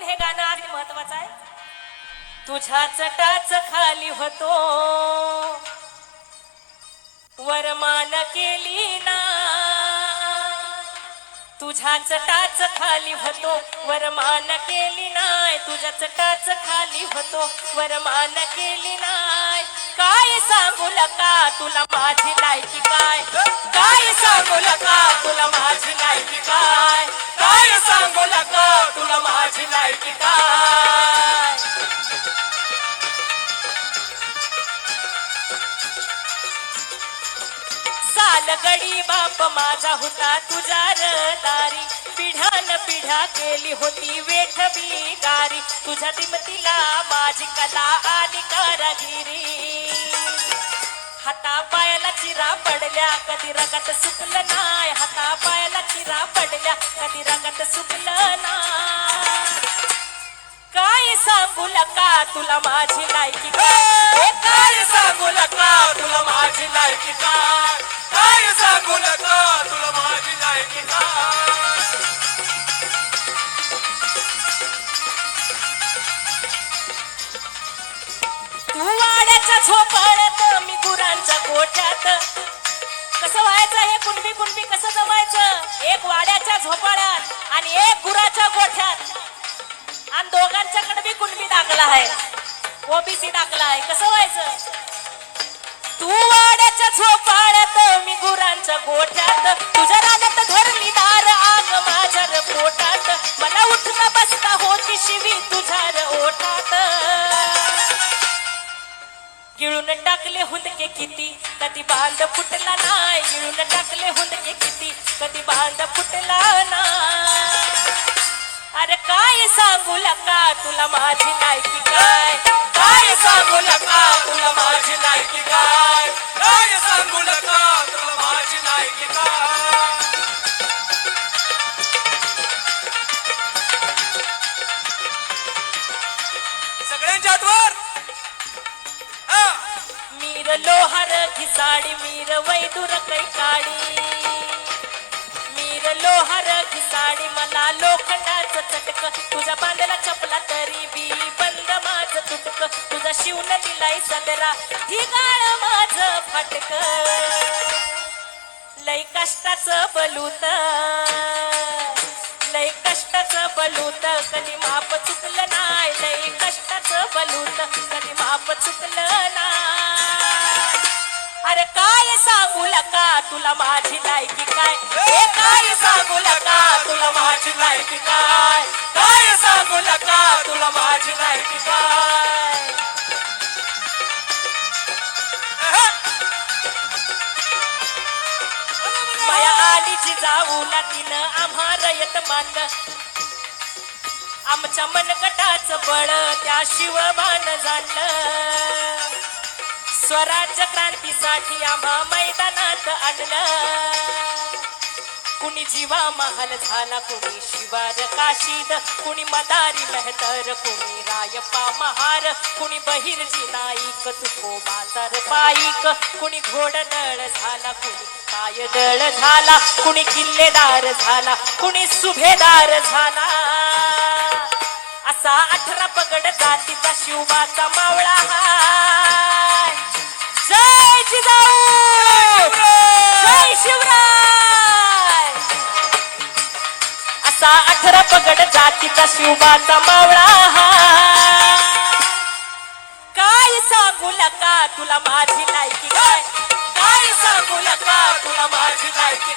हे गाणं आधी महत्वाचं आहे. तुझ्या चटाच खाली होतो. वरमान केली ना. तुझ्या चटाच खाली होतो. वरमान केली नाय तुझ्या चटाच खाली होतो. वरमान केली नाय काय सांगू लका तुला माझी लायकी काय? काय सांगू लका तुला माझी लायकी काय? काय सांगू लका सालगडी बाप माझा होता तुझा दारी पिढ्यान पिढ्या केली होती वेठ बिगारी. तुझ्या दिमतीला माझी कला आली कारागिरी. हाता पायाला चिरा पडल्या कधी रगत सुकलं नाय. हाता पायाला चिरा पडल्या कधी रगत सुकलं नाय. काय सांगू लका तुला माझी लायकी? काय काय सांगू तुला माझी लायकी काय? काय सांगू नका तुला माझी लायकी काय? तू वाड्याच्या झोपाळ्यात मी गुरांच्या गोठ्यात. कसं व्हायचं हे कुणबी कुणबी कसं जमायचं? एक वाड्याच्या झोपाळ्यात आणि एक गुराच्या गोठ्यात. आणि दोघांच्याकडे बी कुणबी दाखला आहे. ओबीसी दाखला आहे कसं व्हायचं? तू वाड्याच्या झोपाळ्यात मी गुरांच्या गोठ्यात. तुझ्या रानात धरली दार आग माझ्या पोटात. मला उठणं बसता होती शिवी तुझ्या ओठात. गिळून टाकले हुंदके किती? कधी बांध फुटला नाही. गिळून टाकले हुंदके किती? कधी बांध फुटला नाही. सांगू लका तुला माझी लायकी काय? काय सांगू लका तुला माझी लायकी काय? काय सांगू लका तुला माझी लायकी काय? सगळ्यांच्या हातवर? मीर लोहार घिसाडी मीर वैदुर कैकाडी. मीर लोहार साडी मला लोखंडाचं चटक. तुझ्या बांधला चपला तरी बी बंद माझ तुटक. तुझा शिवून दिलाय सदरा ही गाळ माझ फाटक. लय कष्टाचं बलूत लय कष्टाचं बलूत. कधी माप चुकलं नाही लय कष्टाचं बलूत. कधी माप चुकलं नाय अरे काय सांगू लका तुला माझी लायकी काय? हे काय सांगू लका तुला माझी लायकी काय? काय सांगू लका तुला माझी लायकी काय? माया आलीची जाऊ ना तिनं आम्हा रयत मानलं आमच्या मनगटाच बळ त्या शिवबान जाणलं स्वराज्य क्रांतीसाठी आम्हा मैदानात आणलं कुणी जीवा महाल झाला कुणी शिवार काशीद कुणी मदारी मेहतर कुणी रायपा महार कुणी बहिरजी नाईक तुको बाजार पाईक कुणी घोडदळ झाला कुणी पायदळ झाला कुणी किल्लेदार झाला कुणी सुभेदार झाला. असा अठरा पगड जातीचा शिवाचा मावळा असा अठरा पगड जातीचा शिवबाचा मावळा काय सांगू नका तुला माझी लायकी? काय काय सांगू नका तुला माझी लायकी?